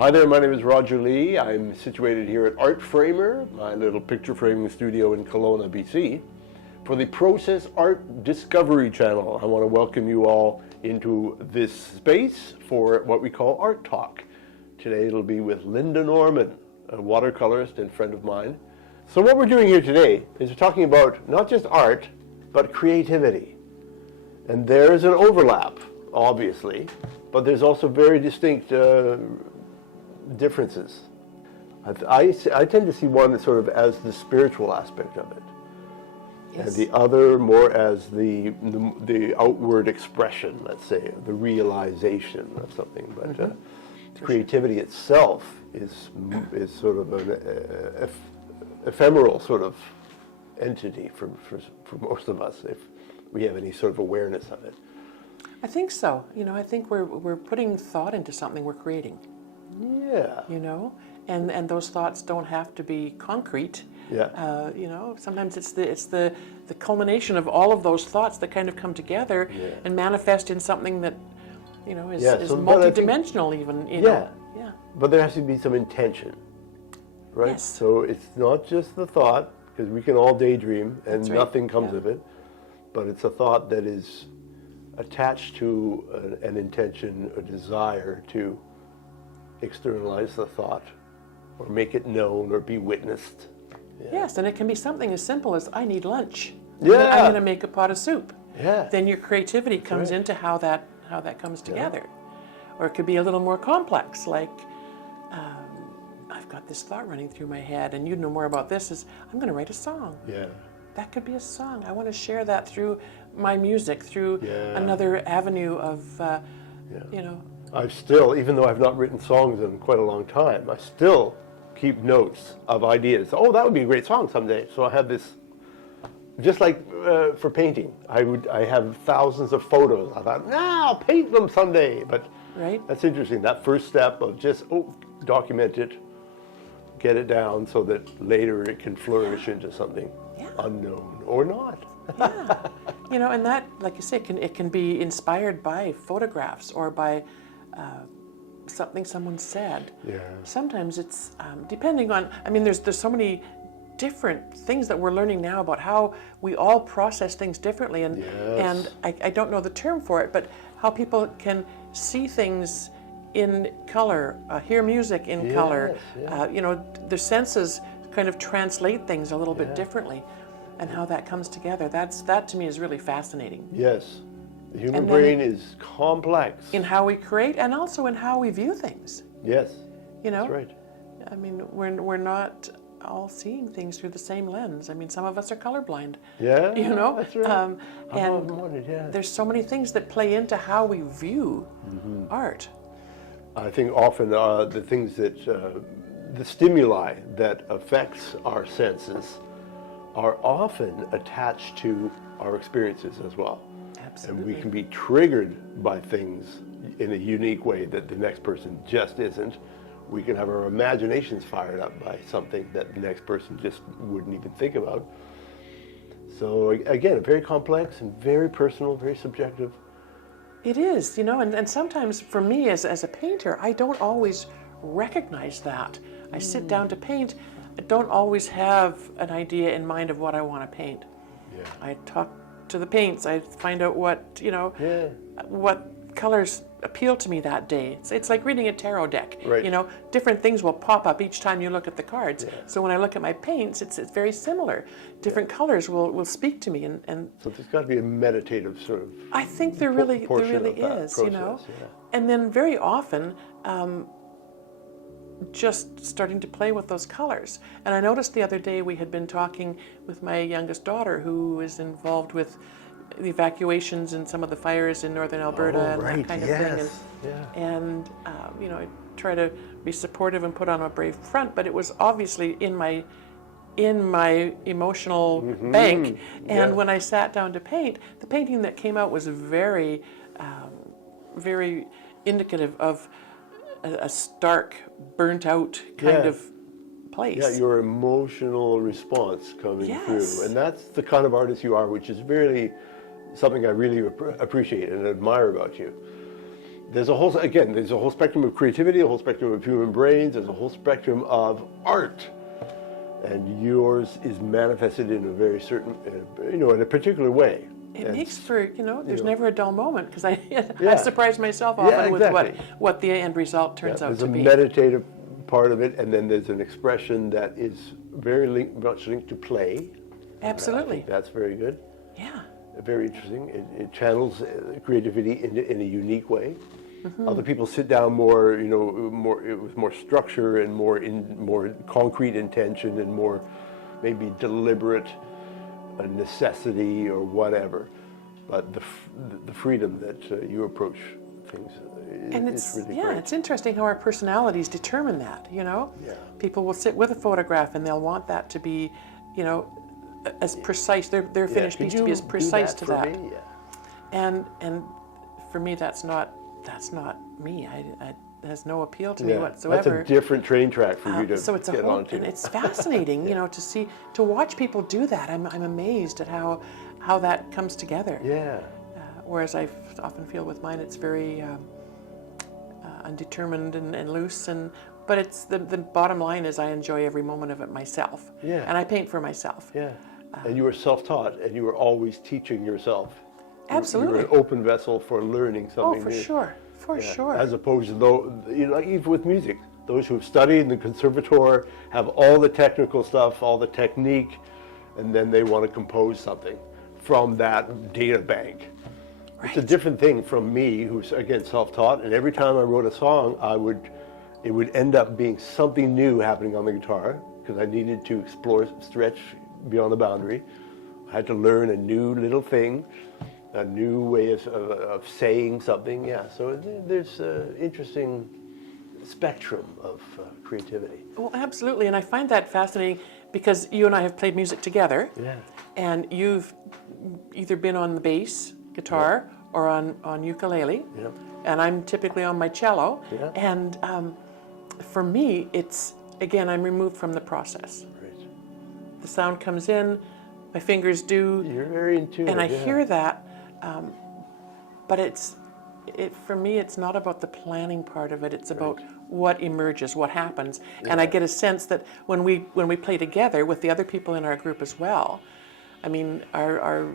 Hi there, my name is Roger Lee. I'm situated here at Art Framer, my little picture framing studio in Kelowna, BC, for the Process Art Discovery channel. I want to welcome you all into this space for what we call Art Talk. Today it'll be with Lynda Norman, a watercolorist and friend of mine. So what we're doing here today is we're talking about not just art, but creativity. And there's an overlap, obviously, but there's also very distinct differences. I tend to see one sort of as the spiritual aspect of it, yes, and the other more as the outward expression, let's say, the realization of something. But creativity itself is sort of an ephemeral sort of entity for most of us, if we have any sort of awareness of it. I think so. You know, I think we're putting thought into something we're creating. Yeah. You know, and those thoughts don't have to be concrete. Yeah. You know, sometimes it's the culmination of all of those thoughts that kind of come together and manifest in something that, you know, is multidimensional even. You know? Yeah. But there has to be some intention, right? Yes. So it's not just the thought, because we can all daydream and nothing comes of it, but it's a thought that is attached to an intention, a desire to externalize the thought or make it known or be witnessed. Yeah. Yes, and it can be something as simple as I need lunch. Yeah. I'm going to make a pot of soup. Yeah. Then your creativity comes into how that comes together. Or it could be a little more complex, like I've got this thought running through my head, and you'd know more about this, is I'm going to write a song. Yeah. That could be a song. I want to share that through my music, through another avenue of, you know. I've still, even though I've not written songs in quite a long time, I still keep notes of ideas. Oh, that would be a great song someday. So I have this, just like for painting, I have thousands of photos. I thought, I'll paint them someday. But that's interesting. That first step of just, document it, get it down so that later it can flourish into something unknown or not. Yeah. You know, and that, like you say, it can be inspired by photographs or by something someone said. Yeah. Sometimes it's depending on. I mean, there's so many different things that we're learning now about how we all process things differently, and I don't know the term for it, but how people can see things in color, hear music in color. You know, their senses kind of translate things a little bit differently, and how that comes together. That to me is really fascinating. Yes. The human brain is complex. In how we create and also in how we view things. Yes. You know? That's right. I mean, we're not all seeing things through the same lens. I mean, some of us are colorblind. Yeah. You know? That's right. And there's so many things that play into how we view art. I think often the things that, the stimuli that affects our senses are often attached to our experiences as well. Absolutely. And we can be triggered by things in a unique way that the next person just isn't. We can have our imaginations fired up by something that the next person just wouldn't even think about. So again, very complex and very personal, very subjective. It is, you know, and sometimes for me as a painter, I don't always recognize that. I sit down to paint, I don't always have an idea in mind of what I want to paint. Yeah. I talk to the paints, I find out what, you know, what colors appeal to me that day. It's like reading a tarot deck. Right. You know, different things will pop up each time you look at the cards. Yeah. So when I look at my paints, it's very similar. Different colors will speak to me, and so there's got to be a meditative sort of. I think there really is, process, you know. Yeah. And then very often, just starting to play with those colors. And I noticed the other day we had been talking with my youngest daughter, who is involved with the evacuations and some of the fires in northern Alberta and that kind of thing. And you know, I try to be supportive and put on a brave front, but it was obviously in my emotional bank. And when I sat down to paint, the painting that came out was very, very indicative of a stark, burnt out kind of place. Yeah, your emotional response coming through. And that's the kind of artist you are, which is really something I really appreciate and admire about you. there's a whole spectrum of creativity, a whole spectrum of human brains, there's a whole spectrum of art. And yours is manifested in a very certain, in a particular way. It makes for, there's never a dull moment, because I surprise myself often with what the end result turns out to be. There's a meditative part of it, and then there's an expression that is very much linked to play. Absolutely. I think that's very good. Yeah. Very interesting. It channels creativity in a unique way. Other people sit down more with more structure and more concrete intention and more maybe deliberate necessity or whatever. But the freedom that you approach things is really great. It's interesting how our personalities determine that. Yeah. People will sit with a photograph and they'll want that to be, as precise. Their finished piece to be as precise to that. Me? And for me, that's not me. It has no appeal to me whatsoever. That's a different train track for you to so it's get onto. And it's fascinating, to watch people do that. I'm amazed at how that comes together. Yeah. Whereas I often feel with mine, it's very undetermined and loose. But it's the bottom line is I enjoy every moment of it myself. Yeah. And I paint for myself. Yeah. And you were self-taught, and you were always teaching yourself. Absolutely. You were an open vessel for learning something new. For sure. As opposed to even with music, those who have studied in the conservatoire have all the technical stuff, all the technique, and then they want to compose something from that data bank. Right. It's a different thing from me, who's again self-taught, and every time I wrote a song, it would end up being something new happening on the guitar, because I needed to stretch beyond the boundary. I had to learn a new little thing, a new way of saying something. Yeah, so there's an interesting spectrum of creativity. Well, absolutely, and I find that fascinating because you and I have played music together. Yeah. And you've either been on the bass guitar or on ukulele. Yeah. And I'm typically on my cello. Yeah. And for me, it's, again, I'm removed from the process. Right. The sound comes in, my fingers do. You're very intuitive. And I hear that, but for me, it's not about the planning part of it. It's about what emerges, what happens. Yeah. And I get a sense that when we play together with the other people in our group as well, I mean, our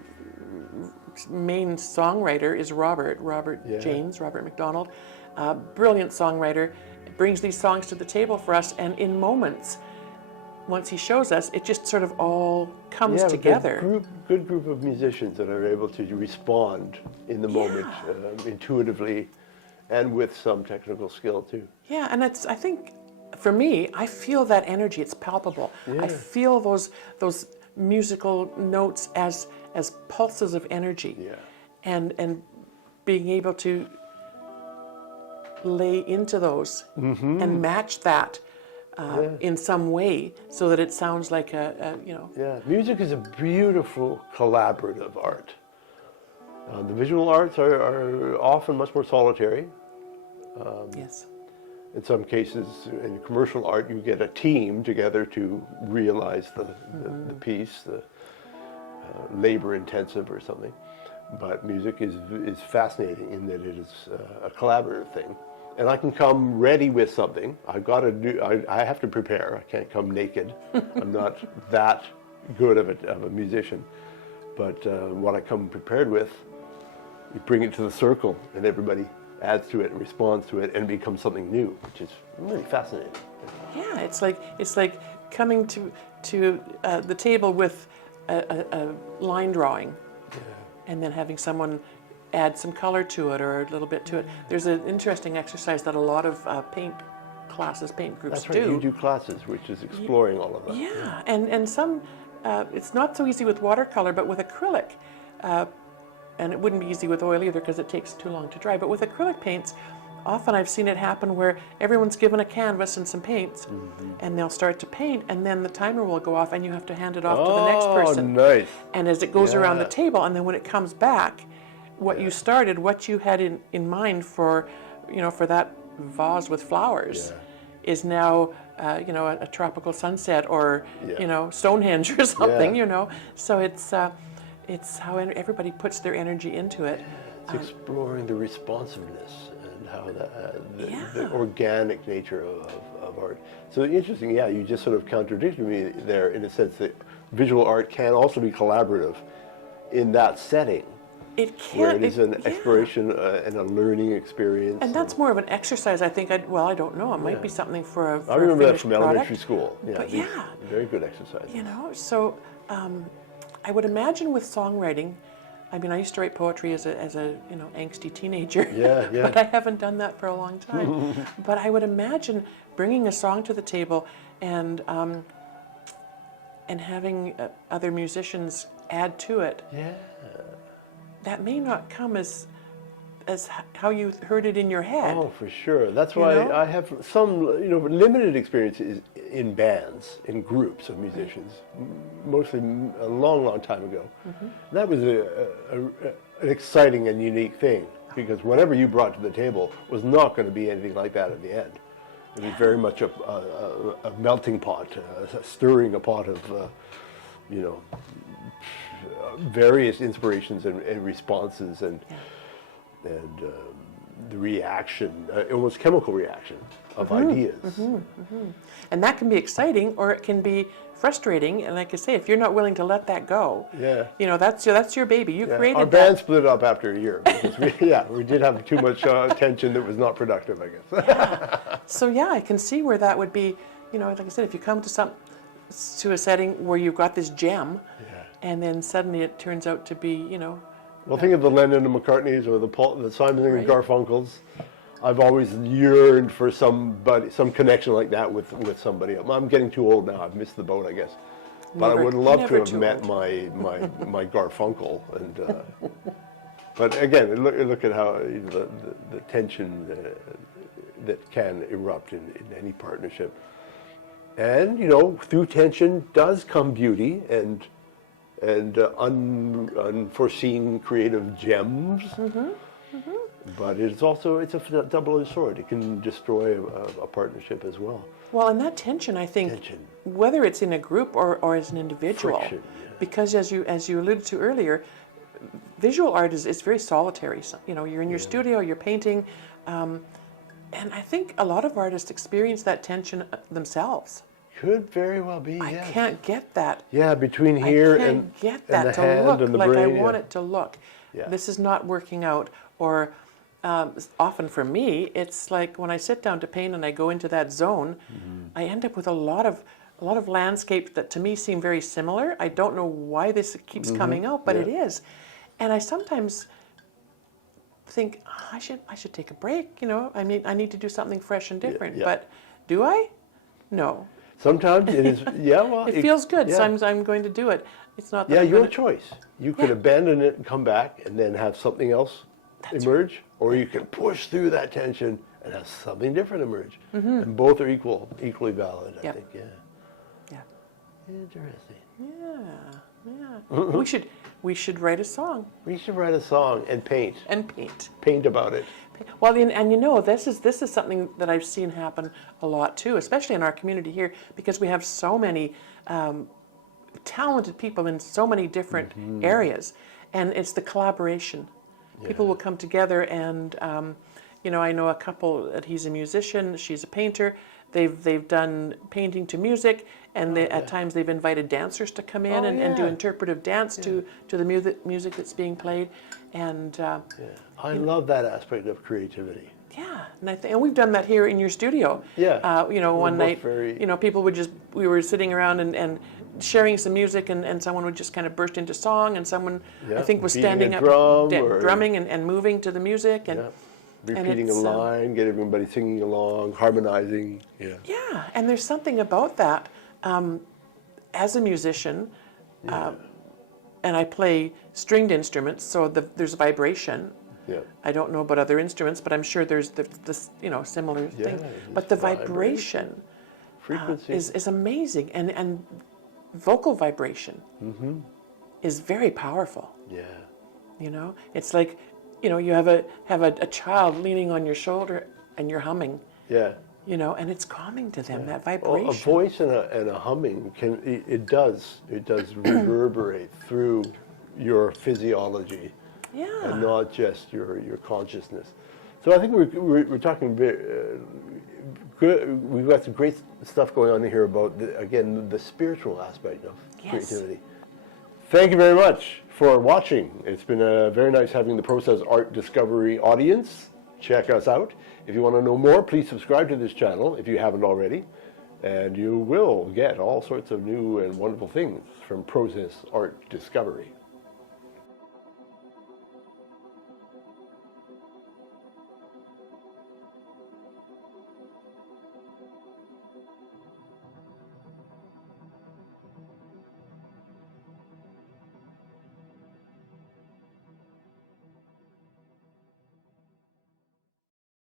main songwriter is Robert James, Robert McDonald, brilliant songwriter, brings these songs to the table for us, and in moments, once he shows us, it just sort of all comes together. Good group of musicians that are able to respond in the moment intuitively and with some technical skill too. Yeah, and I think, for me, I feel that energy, it's palpable. Yeah. I feel those musical notes as pulses of energy. Yeah. And being able to lay into those and match that in some way so that it sounds like Yeah, music is a beautiful collaborative art. The visual arts are often much more solitary. Yes. In some cases, in commercial art, you get a team together to realize the piece, the labor-intensive or something. But music is fascinating in that it is a collaborative thing. And I can come ready with something. I have to prepare. I can't come naked. I'm not that good of a musician. But what I come prepared with, you bring it to the circle, and everybody adds to it and responds to it, and becomes something new, which is really fascinating. Yeah, it's like coming to the table with a line drawing, and then having someone add some color to it or a little bit to it. There's an interesting exercise that a lot of paint groups do. That's right, you do classes, which is exploring all of that. Yeah, and some, it's not so easy with watercolor, but with acrylic, and it wouldn't be easy with oil either because it takes too long to dry, but with acrylic paints, often I've seen it happen where everyone's given a canvas and some paints, and they'll start to paint, and then the timer will go off, and you have to hand it off to the next person. Oh, nice. And as it goes around the table, and then when it comes back, what you started, what you had in mind for that vase with flowers, is now a tropical sunset or Stonehenge or something. So it's how everybody puts their energy into it. It's exploring the responsiveness how Yeah. the organic nature of art. So interesting, yeah, you just sort of contradicted me there in a sense that visual art can also be collaborative in that setting, It can. where it is an yeah. exploration and a learning experience. And that's more of an exercise, I think. I don't know. It might be something for a I remember that finished from elementary product. school. Yeah, But these yeah. very good exercises. You know, so I would imagine with songwriting, I mean, I used to write poetry as a angsty teenager. Yeah, yeah. But I haven't done that for a long time. But I would imagine bringing a song to the table and having other musicians add to it. Yeah. That may not come as how you heard it in your head. Oh, for sure. That's You why know? I have some, limited experiences in bands, in groups of musicians, mostly a long, long time ago. That was an exciting and unique thing, because whatever you brought to the table was not going to be anything like that at the end. It was very much a melting pot, stirring a pot of, various inspirations and responses and the reaction, almost chemical reaction of ideas. And that can be exciting, or it can be frustrating. And like I say, if you're not willing to let that go, that's your baby. You created Our that. band split up after a year because we did have too much tension that was not productive, I guess. So yeah, I can see where that would be. Like I said, if you come to a setting where you've got this gem, and then suddenly it turns out to be, Well, think of the Lennon and McCartneys or the Simon and Garfunkels. I've always yearned for some connection like that with somebody. I'm getting too old now. I've missed the boat, I guess. But I would love to have met my Garfunkel. And but again, look at how the tension that can erupt in any partnership. And through tension does come beauty and unforeseen creative gems. But it's a double-edged sword. It can destroy a partnership as well. Well, and that tension, I think, whether it's in a group or as an individual, Friction, because as you alluded to earlier, visual art is very solitary. So, you're in your studio, you're painting, and I think a lot of artists experience that tension themselves. Could very well be. I Yes. can't get that. Yeah, between here I can't and get that the to hand look and the like I brain, want yeah. it to look. Yeah. This is not working out. Or often for me, it's like when I sit down to paint and I go into that zone, I end up with a lot of landscapes that to me seem very similar. I don't know why this keeps coming out, but it is. And I sometimes think, I should take a break. I need to do something fresh and different. yeah. But do I? No. Sometimes it is. Yeah, well, It feels good, yeah. so I'm going to do it. It's not that Yeah, I'm your gonna- choice. You could Yeah. abandon it and come back and then have something else emerge, or you can push through that tension and have something different emerge. And both are equally valid, I Yep. think. Yeah. Yeah. Interesting. Yeah. We should write a song We should write a song and paint. and paint. Paint about it. Well, and this is something that I've seen happen a lot too, especially in our community here, because we have so many talented people in so many different areas, and it's the collaboration. People will come together, and I know a couple that he's a musician, she's a painter. They've done painting to music, and at times they've invited dancers to come in and do interpretive dance to the music that's being played, and I love that aspect of creativity. yeah, and we've done that here in your studio. Yeah. One both night, very- people we were sitting around and sharing some music, and someone would just kind of burst into song, and someone I think was beating a standing up, drum or- drumming and moving to the music, and Repeating a it's, line, get everybody singing along, harmonizing. Yeah. yeah, and there's something about that. As a musician, and I play stringed instruments, so there's vibration. Yeah. I don't know about other instruments, but I'm sure there's this similar thing. But the vibration Frequency. is amazing, and vocal vibration is very powerful. Yeah. It's like you have a child leaning on your shoulder and you're humming. Yeah. And it's calming to them, that Well, vibration. a voice and a humming it does reverberate through your physiology and not just your consciousness. So I think we're talking a bit, good. We've got some great stuff going on here about, again, the spiritual aspect of creativity. Thank you very much for watching. It's been very nice having the Process Art Discovery audience. Check us out. If you want to know more, please subscribe to this channel if you haven't already. And you will get all sorts of new and wonderful things from Process Art Discovery.